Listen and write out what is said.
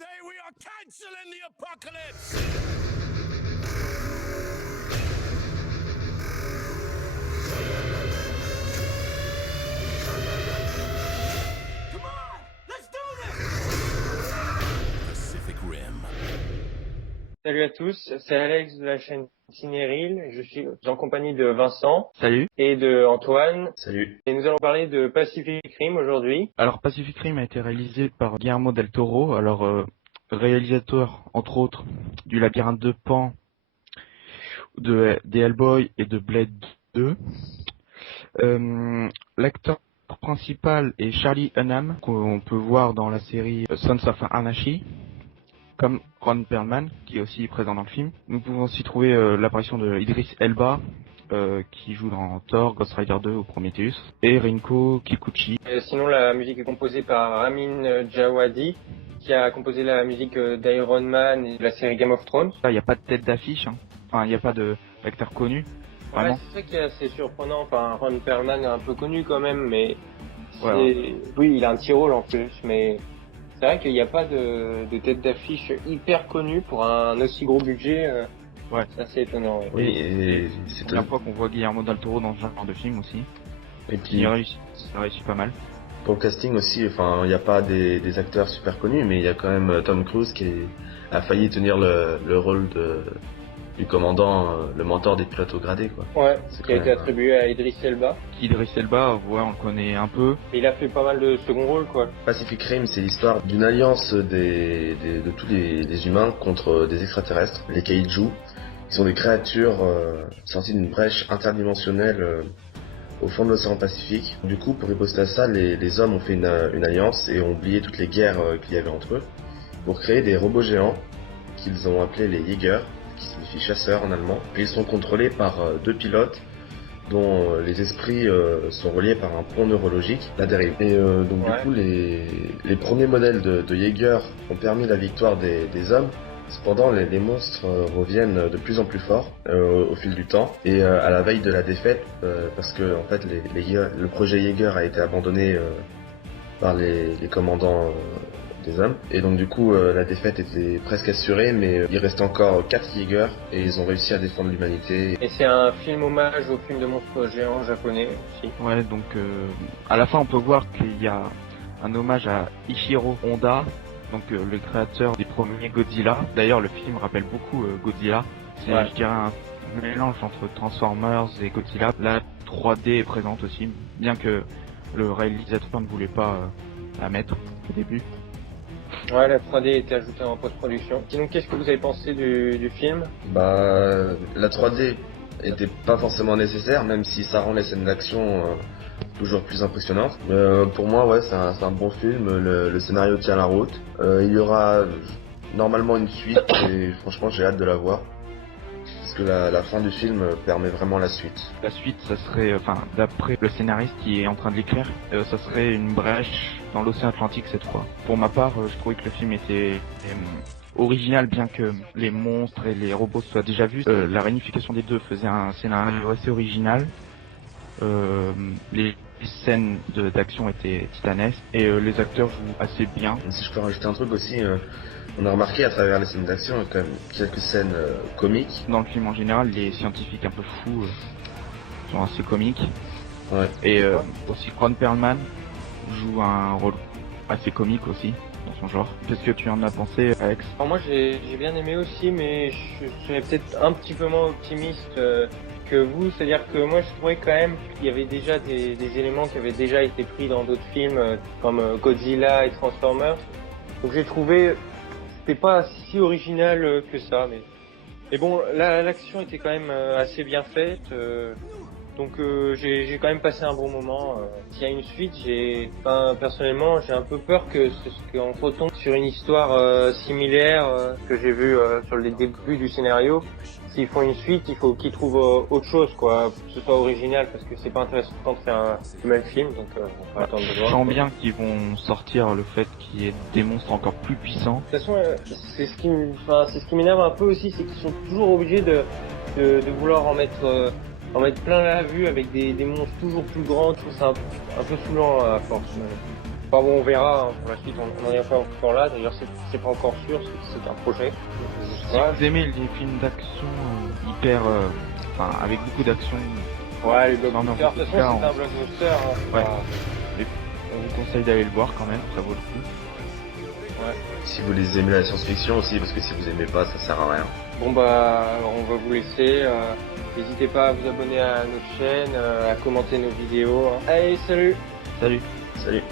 Today we are canceling the apocalypse! Come on! Let's do this! Pacific Rim. Salut à tous, c'est Alex de la chaîne Cinéril. Je suis en compagnie de Vincent. Salut. Et de Antoine. Salut. Et nous allons parler de Pacific Rim aujourd'hui. Alors Pacific Rim a été réalisé par Guillermo del Toro, réalisateur entre autres du Labyrinthe de Pan, des Hellboy et de Blade 2. L'acteur principal est Charlie Hunnam, qu'on peut voir dans la série Sons of Anarchy, comme Ron Perlman, qui est aussi présent dans le film. Nous pouvons aussi trouver l'apparition de Idris Elba, qui joue dans Thor, Ghost Rider 2 ou Prometheus, et Rinko Kikuchi. Sinon, la musique est composée par Ramin Djawadi, qui a composé la musique d'Iron Man et de la série Game of Thrones. Là, il n'y a pas de tête d'affiche, hein. Enfin, il n'y a pas d'acteur connu. Vraiment. Ouais, c'est ça qui est assez surprenant. Enfin, Ron Perlman est un peu connu quand même, mais voilà. Oui, il a un petit rôle en plus, mais c'est vrai qu'il n'y a pas de tête d'affiche hyper connue pour un aussi gros budget. Ouais. C'est assez étonnant. Oui, et c'est la première fois qu'on voit Guillermo del Toro dans ce genre de film aussi. Et puis, il réussit pas mal. Pour le casting aussi, enfin, il n'y a pas des acteurs super connus, mais il y a quand même Tom Cruise qui a failli tenir le rôle du commandant, le mentor des pilotes au gradé, quoi. Ouais, qui a été attribué à Idris Elba. Idris Elba, ouais, on le connaît un peu. Et il a fait pas mal de second rôle, quoi. Pacific Rim, c'est l'histoire d'une alliance de tous les humains contre des extraterrestres, les Kaiju, qui sont des créatures sorties d'une brèche interdimensionnelle au fond de l'océan Pacifique. Du coup, pour riposter à ça, les hommes ont fait une alliance et ont oublié toutes les guerres qu'il y avait entre eux pour créer des robots géants qu'ils ont appelés les Jäger, qui signifie chasseurs en allemand. Et ils sont contrôlés par deux pilotes dont les esprits sont reliés par un pont neurologique, la dérive. Et donc du coup, les premiers modèles de Jäger ont permis la victoire des hommes. Cependant, les monstres reviennent de plus en plus forts au fil du temps et à la veille de la défaite, parce que en fait, le projet Jäger a été abandonné par les commandants des hommes. Et donc du coup, la défaite était presque assurée, mais il reste encore 4 Jäger et ils ont réussi à défendre l'humanité. Et c'est un film hommage au film de monstres géants japonais aussi. Ouais, donc à la fin, on peut voir qu'il y a un hommage à Ichiro Honda, donc le créateur des premiers Godzilla. D'ailleurs, le film rappelle beaucoup Godzilla. C'est, je dirais, un mélange entre Transformers et Godzilla. La 3D est présente aussi, bien que le réalisateur ne voulait pas la mettre au début. Ouais, la 3D a été ajoutée en post-production. Sinon, qu'est-ce que vous avez pensé du film ? Bah, la 3D était pas forcément nécessaire, même si ça rend les scènes d'action toujours plus impressionnantes. Pour moi, ouais, c'est un bon film. Le scénario tient la route. Il y aura normalement une suite et franchement, j'ai hâte de la voir. Parce que la fin du film permet vraiment la suite. La suite, ça serait, d'après le scénariste qui est en train de l'écrire, ça serait une brèche dans l'océan Atlantique cette fois. Pour ma part, je trouvais que le film était original, bien que les monstres et les robots soient déjà vus. La réunification des deux faisait un scénario assez original. Les scènes d'action étaient titanesques et les acteurs jouent assez bien. Si je peux rajouter un truc aussi, on a remarqué à travers les scènes d'action quand même quelques scènes comiques. Dans le film en général, les scientifiques un peu fous sont assez comiques. Ouais. Et aussi Ron Perlman joue un rôle assez comique aussi dans son genre. Qu'est-ce que tu en as pensé, Alex ? Alors moi j'ai bien aimé aussi, mais je serais peut-être un petit peu moins optimiste que vous. C'est-à-dire que moi je trouvais quand même qu'il y avait déjà des éléments qui avaient déjà été pris dans d'autres films comme Godzilla et Transformers. Donc j'ai trouvé c'était pas si original que ça, mais bon, l'action était quand même assez bien faite. Donc j'ai quand même passé un bon moment. S'il y a une suite, personnellement j'ai un peu peur qu'on retombe sur une histoire similaire que j'ai vue sur le début du scénario. S'ils font une suite, il faut qu'ils trouvent autre chose, quoi, que ce soit original, parce que c'est pas intéressant de faire le même film, donc on va attendre de voir. Je sens bien qu'ils vont sortir le fait qu'il y ait des monstres encore plus puissants. De toute façon, c'est ce qui m'énerve un peu aussi, c'est qu'ils sont toujours obligés de vouloir en mettre plein la vue avec des monstres toujours plus grands. Je trouve ça un peu saoulant à force. Enfin bon, on verra, hein, pour la suite, on n'en est pas encore là, d'ailleurs c'est pas encore sûr, c'est un projet. Si vous aimez les films d'action hyper... Enfin, avec beaucoup d'action... Ouais, le Non, mais en blockbuster, de toute tout cas, façon c'est un blockbuster. Hein, c'est Ouais. pas- On vous conseille d'aller le voir quand même, ça vaut le coup. Si vous les aimez la science-fiction aussi, parce que si vous aimez pas, ça sert à rien. Bon bah, on va vous laisser. N'hésitez pas à vous abonner à notre chaîne, à commenter nos vidéos. Hein. Allez, salut! Salut. Salut.